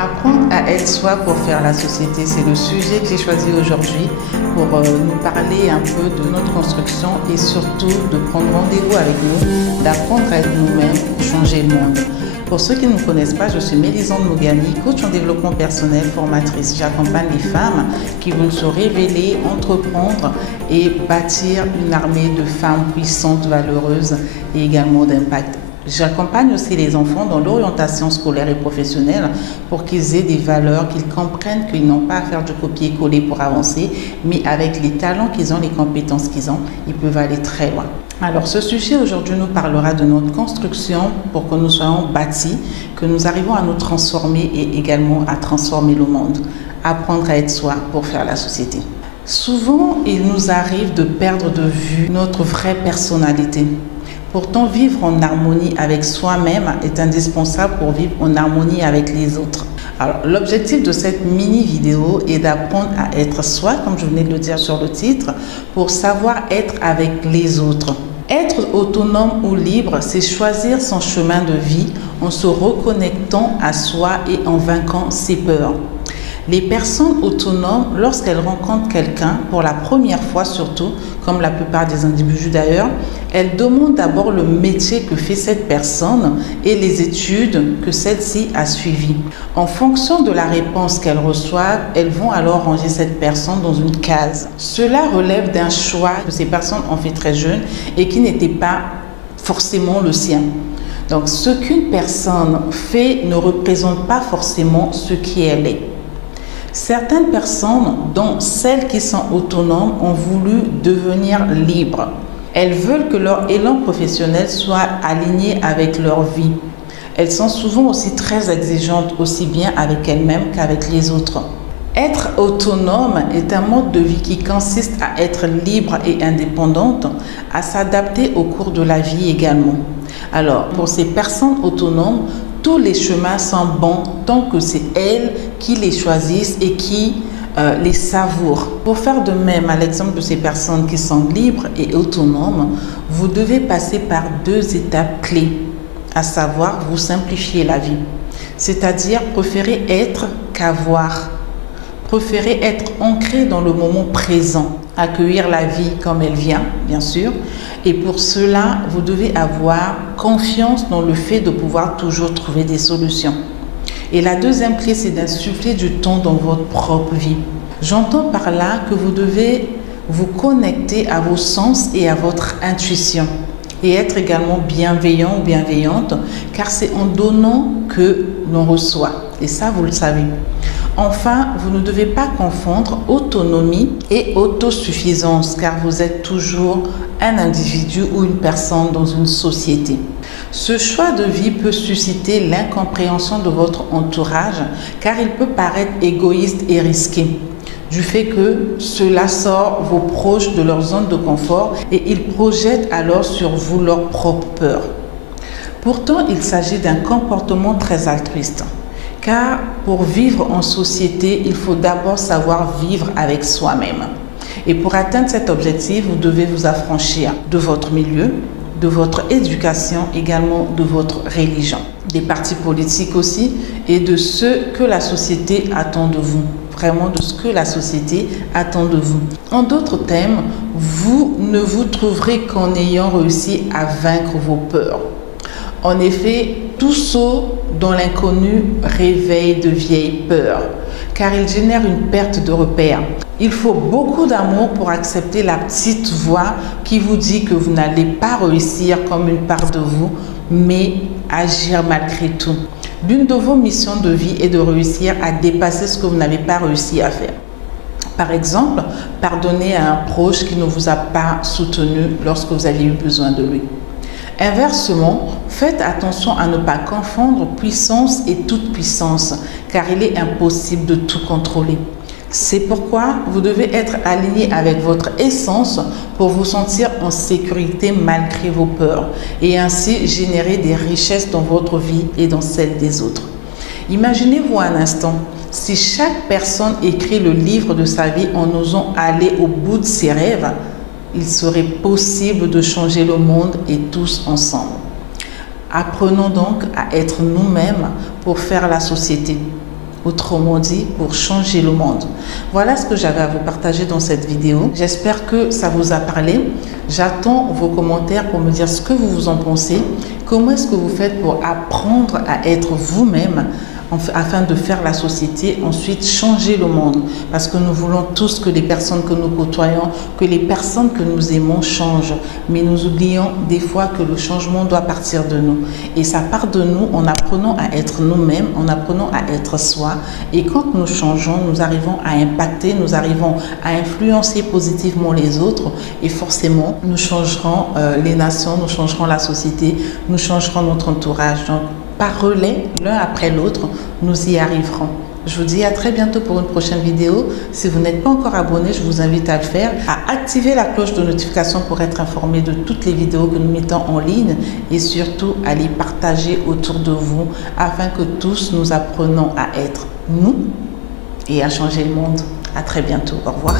Apprendre à être soi pour faire la société, c'est le sujet que j'ai choisi aujourd'hui pour nous parler un peu de notre construction et surtout de prendre rendez-vous avec nous, d'apprendre à être nous-mêmes pour changer le monde. Pour ceux qui ne me connaissent pas, je suis Mélisande Mogani, coach en développement personnel, formatrice. J'accompagne les femmes qui vont se révéler, entreprendre et bâtir une armée de femmes puissantes, valeureuses et également d'impact. J'accompagne aussi les enfants dans l'orientation scolaire et professionnelle pour qu'ils aient des valeurs, qu'ils comprennent qu'ils n'ont pas à faire du copier-coller pour avancer, mais avec les talents qu'ils ont, les compétences qu'ils ont, ils peuvent aller très loin. Alors ce sujet aujourd'hui nous parlera de notre construction pour que nous soyons bâtis, que nous arrivons à nous transformer et également à transformer le monde. Apprendre à être soi pour faire la société. Souvent, il nous arrive de perdre de vue notre vraie personnalité. Pourtant, vivre en harmonie avec soi-même est indispensable pour vivre en harmonie avec les autres. Alors, l'objectif de cette mini-vidéo est d'apprendre à être soi, comme je venais de le dire sur le titre, pour savoir être avec les autres. Être autonome ou libre, c'est choisir son chemin de vie en se reconnectant à soi et en vainquant ses peurs. Les personnes autonomes, lorsqu'elles rencontrent quelqu'un, pour la première fois surtout, comme la plupart des individus d'ailleurs, elles demandent d'abord le métier que fait cette personne et les études que celle-ci a suivies. En fonction de la réponse qu'elles reçoivent, elles vont alors ranger cette personne dans une case. Cela relève d'un choix que ces personnes ont fait très jeunes et qui n'était pas forcément le sien. Donc ce qu'une personne fait ne représente pas forcément ce qu'elle est. Certaines personnes, dont celles qui sont autonomes, ont voulu devenir libres. Elles veulent que leur élan professionnel soit aligné avec leur vie. Elles sont souvent aussi très exigeantes, aussi bien avec elles-mêmes qu'avec les autres. Être autonome est un mode de vie qui consiste à être libre et indépendante, à s'adapter au cours de la vie également. Alors, pour ces personnes autonomes, tous les chemins sont bons tant que c'est elles qui les choisissent et qui les savourent. Pour faire de même, à l'exemple de ces personnes qui sont libres et autonomes, vous devez passer par deux étapes clés, à savoir vous simplifier la vie. C'est-à-dire préférer être qu'avoir. Préférer être ancré dans le moment présent, accueillir la vie comme elle vient, bien sûr. Et pour cela, vous devez avoir confiance dans le fait de pouvoir toujours trouver des solutions. Et la deuxième clé, c'est d'insuffler du temps dans votre propre vie. J'entends par là que vous devez vous connecter à vos sens et à votre intuition. Et être également bienveillant ou bienveillante, car c'est en donnant que l'on reçoit. Et ça, vous le savez. Enfin, vous ne devez pas confondre autonomie et autosuffisance, car vous êtes toujours un individu ou une personne dans une société. Ce choix de vie peut susciter l'incompréhension de votre entourage, car il peut paraître égoïste et risqué, du fait que cela sort vos proches de leur zone de confort et ils projettent alors sur vous leurs propres peurs. Pourtant, il s'agit d'un comportement très altruiste. Car pour vivre en société, il faut d'abord savoir vivre avec soi-même. Et pour atteindre cet objectif, vous devez vous affranchir de votre milieu, de votre éducation, également de votre religion, des partis politiques aussi et de ce que la société attend de vous. Vraiment de ce que la société attend de vous. En d'autres termes, vous ne vous trouverez qu'en ayant réussi à vaincre vos peurs. En effet, tout saut dans l'inconnu réveille de vieilles peurs, car il génère une perte de repères. Il faut beaucoup d'amour pour accepter la petite voix qui vous dit que vous n'allez pas réussir comme une part de vous, mais agir malgré tout. L'une de vos missions de vie est de réussir à dépasser ce que vous n'avez pas réussi à faire. Par exemple, pardonner à un proche qui ne vous a pas soutenu lorsque vous aviez eu besoin de lui. Inversement, faites attention à ne pas confondre puissance et toute puissance, car il est impossible de tout contrôler. C'est pourquoi vous devez être aligné avec votre essence pour vous sentir en sécurité malgré vos peurs et ainsi générer des richesses dans votre vie et dans celle des autres. Imaginez-vous un instant, si chaque personne écrit le livre de sa vie en osant aller au bout de ses rêves, il serait possible de changer le monde et tous ensemble. Apprenons donc à être nous-mêmes pour faire la société. Autrement dit, pour changer le monde. Voilà ce que j'avais à vous partager dans cette vidéo. J'espère que ça vous a parlé. J'attends vos commentaires pour me dire ce que vous en pensez. Comment est-ce que vous faites pour apprendre à être vous-même afin de faire la société, ensuite changer le monde. Parce que nous voulons tous que les personnes que nous côtoyons, que les personnes que nous aimons changent. Mais nous oublions des fois que le changement doit partir de nous. Et ça part de nous en apprenant à être nous-mêmes, en apprenant à être soi. Et quand nous changeons, nous arrivons à impacter, nous arrivons à influencer positivement les autres. Et forcément, nous changerons les nations, nous changerons la société, nous changerons notre entourage. Donc, par relais, l'un après l'autre, nous y arriverons. Je vous dis à très bientôt pour une prochaine vidéo. Si vous n'êtes pas encore abonné, je vous invite à le faire, à activer la cloche de notification pour être informé de toutes les vidéos que nous mettons en ligne et surtout à les partager autour de vous afin que tous nous apprenons à être nous et à changer le monde. À très bientôt. Au revoir.